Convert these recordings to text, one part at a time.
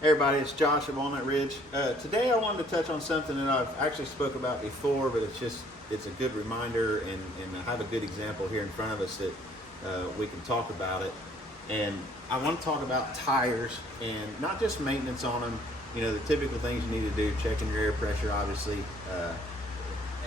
Hey everybody, it's Josh at Walnut Ridge. Today I wanted to touch on something that I've actually spoke about before, but it's a good reminder, and I have a good example here in front of us that we can talk about it. And I want to talk about tires, and not just maintenance on them. You know, the typical things you need to do: checking your air pressure, obviously.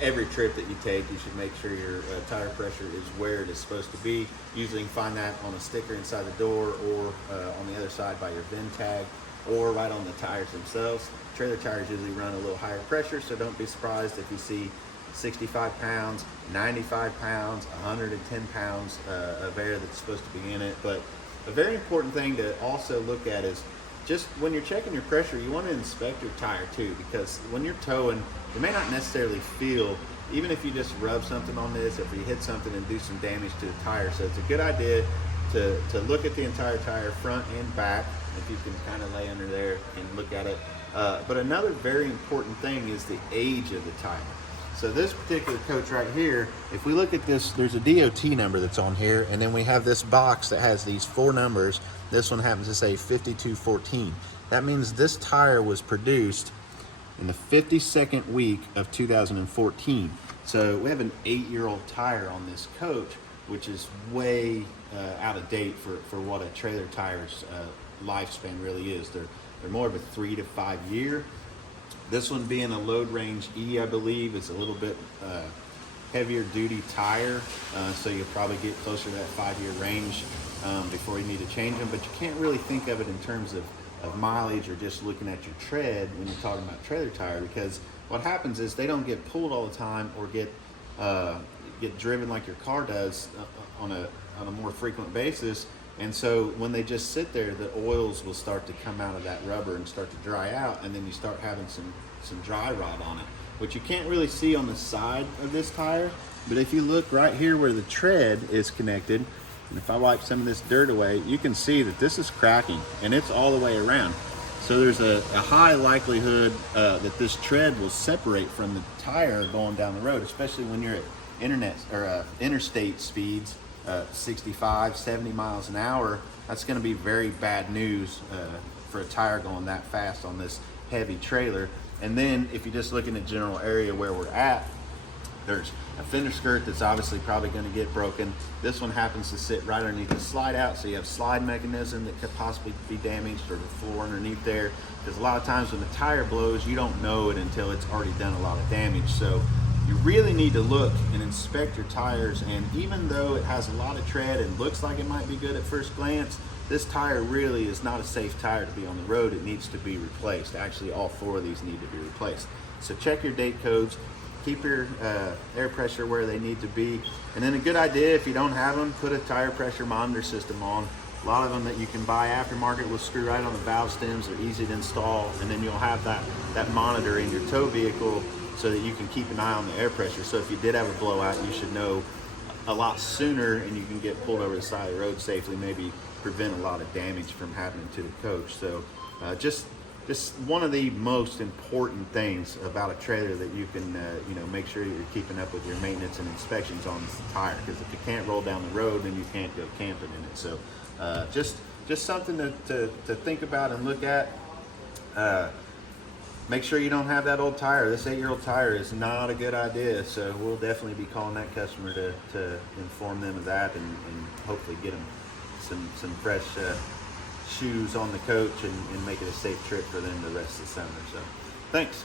Every trip that you take, you should make sure your tire pressure is where it is supposed to be. Usually you can find that on a sticker inside the door, or on the other side by your VIN tag, or right on the tires themselves. Trailer tires usually run a little higher pressure, so don't be surprised if you see 65 pounds, 95 pounds, 110 pounds of air that's supposed to be in it. But a very important thing to also look at is just when you're checking your pressure, you want to inspect your tire too, because when you're towing, you may not necessarily feel, even if you just rub something on this, if you hit something and do some damage to the tire. So it's a good idea to look at the entire tire, front and back, if you can kind of lay under there and look at it. But another very important thing is the age of the tire. So this particular coach right here, if we look at this, there's a DOT number that's on here, and then we have this box that has these 4 numbers. This one happens to say 5214. That means this tire was produced in the 52nd week of 2014. So we have an 8-year-old tire on this coach, which is way out of date for what a trailer tire's lifespan really is. They're more of a 3 to 5 year. This one being a load range E, I believe, is a little bit heavier duty tire, so you'll probably get closer to that 5-year range before you need to change them. But you can't really think of it in terms of mileage or just looking at your tread when you're talking about trailer tire, because what happens is they don't get pulled all the time or get driven like your car does on a more frequent basis. And so when they just sit there, the oils will start to come out of that rubber and start to dry out, and then you start having some dry rot on it, which you can't really see on the side of this tire. But if you look right here where the tread is connected, and if I wipe some of this dirt away, you can see that this is cracking, and it's all the way around. So there's a high likelihood that this tread will separate from the tire going down the road, especially when you're at interstate speeds. 65, 70 miles an hour. That's going to be very bad news for a tire going that fast on this heavy trailer. And then if you're just looking at general area where we're at, there's a fender skirt that's obviously probably going to get broken. This one happens to sit right underneath the slide out, so you have slide mechanism that could possibly be damaged, or the floor underneath there, because a lot of times when the tire blows, you don't know it until it's already done a lot of damage. So you really need to look and inspect your tires, and even though it has a lot of tread and looks like it might be good at first glance, this tire really is not a safe tire to be on the road. It needs to be replaced. Actually, all 4 of these need to be replaced. So check your date codes, keep your air pressure where they need to be, and then a good idea, if you don't have them, put a tire pressure monitor system on. A lot of them that you can buy aftermarket will screw right on the valve stems. They're easy to install, and then you'll have that monitor in your tow vehicle, so that you can keep an eye on the air pressure. So if you did have a blowout, you should know a lot sooner, and you can get pulled over the side of the road safely, maybe prevent a lot of damage from happening to the coach. So just one of the most important things about a trailer that you can make sure you're keeping up with your maintenance and inspections on the tire, because if you can't roll down the road, then you can't go camping in it. So just something to think about and look at. Make sure you don't have that old tire. This 8-year-old tire is not a good idea, so we'll definitely be calling that customer to inform them of that, and hopefully get them some fresh shoes on the coach, and make it a safe trip for them the rest of the summer. So thanks.